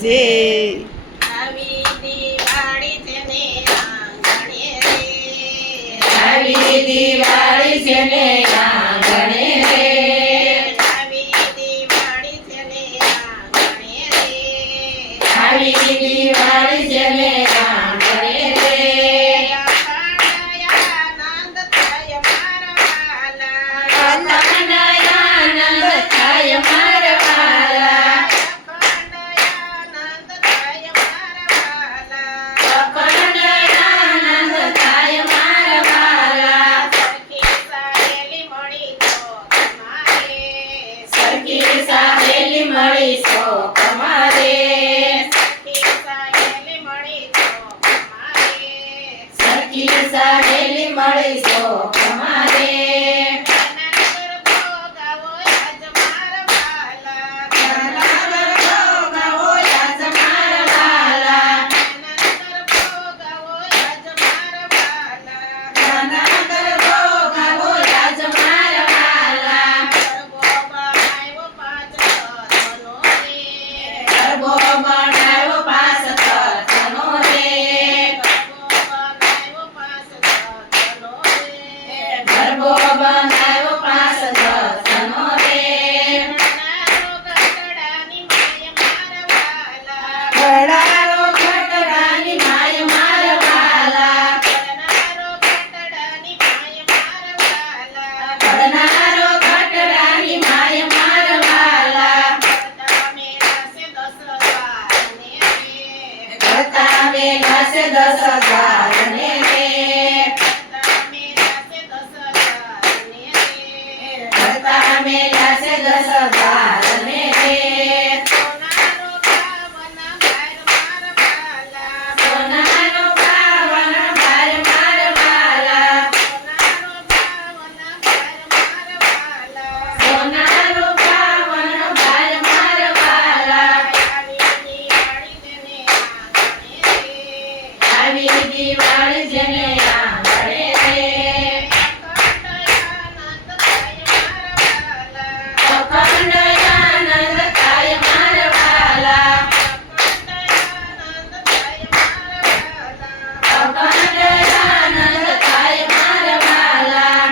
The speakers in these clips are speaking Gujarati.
જય. આવી દિવાળી છે ને આંગણે રે, આવી દિવાળી છે ને આંગણે રે, આવી દિવાળી છે ને આંગણે રે, આવી દિવાળી છે ને આંગણે રે, આનંદ થાય મારા વાલા, અખંડ આનંદ થાય મારા વાલા, આનંદ થાય મારા વાલા, અખંડ આનંદ થાય મારા વાલા, સખી સહેલી મળી તો તમારે, સરખી સહેલી મળી સો તમારે, સખી સહેલી મળી તો તમારે, સરખી સહેલી મળી સો તમારે, નાના ગરબો ગાવો આજ મારા વાલા, નાના ગરબો ગાવો આજ મારા વાલા, નાના ગરબો ગાવો આજ મારા વાલા, નાના ગરબો ગાવો આજ મારા વાલા, ગરબો બનાવ્યો પાંચ રથનો રે, ગરબો બનાવ્યો પાંચ રથનો રે, ગરબો બનાવ્યો પાંચ રથનો રે, ગરબો બનાવ્યો પાંચ રથનો રે, નાનો ગટડાની માય મારા વાલા, ઘડારો ઘટડાની માય મારા વાલા, નાનો ગટડાની માય મારા વાલા, ઘડનારો ઘટડાની માય મારા વાલા, કરતા મેળા છે 10,000 ને રે, કરતા મેલા છે 10,000 ને રે, સોનાનો પાવન ભાર મારા વાલા, સોનાનો પાવન ભાર મારા વાલા, સોનાનો પાવન ભાર મારા વાલા, સોનાનો પાવન ભાર મારા વાલા, આવી દિવાળી જેને આંગણે રે, અખંડ આનંદ થાય મારા વાલા, અખંડ આનંદ થાય મારા વાલા,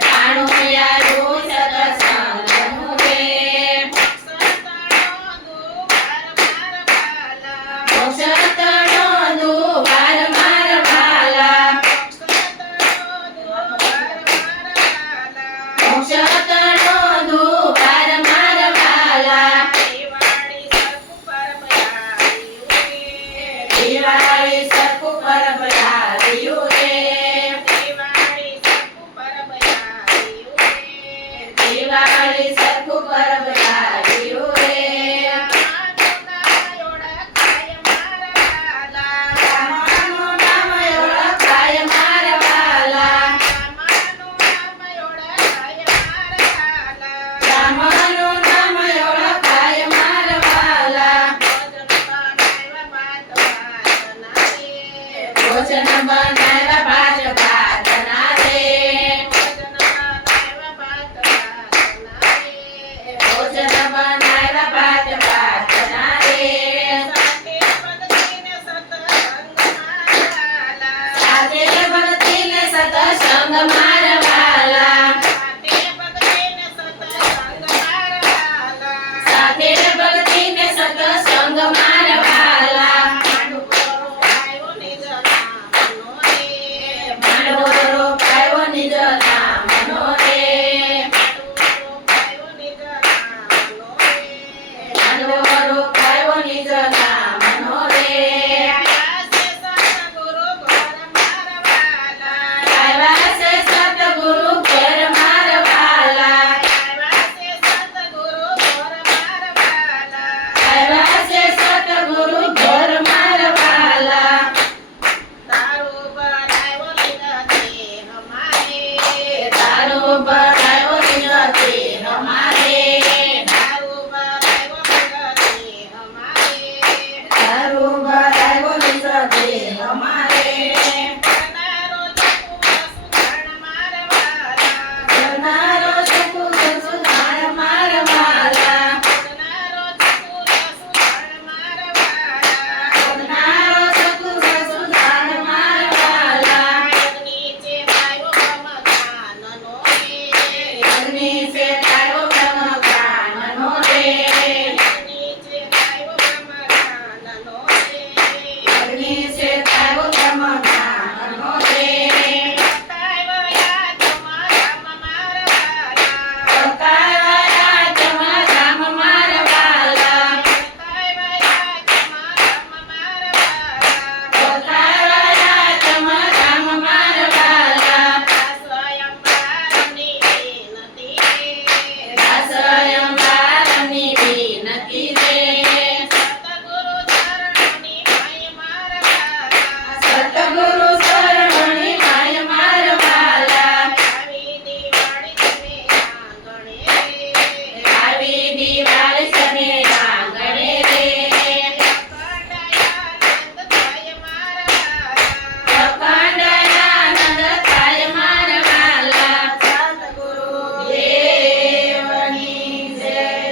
ટાણું યારું સત્સંગનું રે, મોક્ષતણો દુવાર મારા વાલા, મોક્ષતણો દુવાર મારા વાલા, દિવાળી સરખું પરબ લાવ્યું રે, દિવાળી સરખું પરબ લાવ્યું રે, રામાનું નામ ઓળખાય મારા વાલા, રામાનું નામ ઓળખાય મારા વાલા, ભોજન બનાવ્યા ભાત ભાતના રે, ભોજન બનાવ્યા ભાત ભાતના રે, સાથે ભક્તિને સત્સંગ મારા વાલા, સાથે ભક્તિને સત્સંગ મારા વાલા, માંડવો રોપાયો નિજ નામનો રે, માંડવો રોપાયો નિજ નામનો રે, આવ્યા છે સતગુરુ ઘેર મારા વાલા, આવ્યા છે સતગુરુ ઘેર મારા વાલા, તારું બનાવ્યો લીધા છે અમારે, તારો બનાવ્યો નિજ અમારે, તારું બનાવ્યો લીધા છે અમારે, તારો બનાવ્યો નિજ અમારે, કરનારો જપુ વસુધાણ મારા વાલા, કરનારો શકુ સુધાર મારા વાલા, જય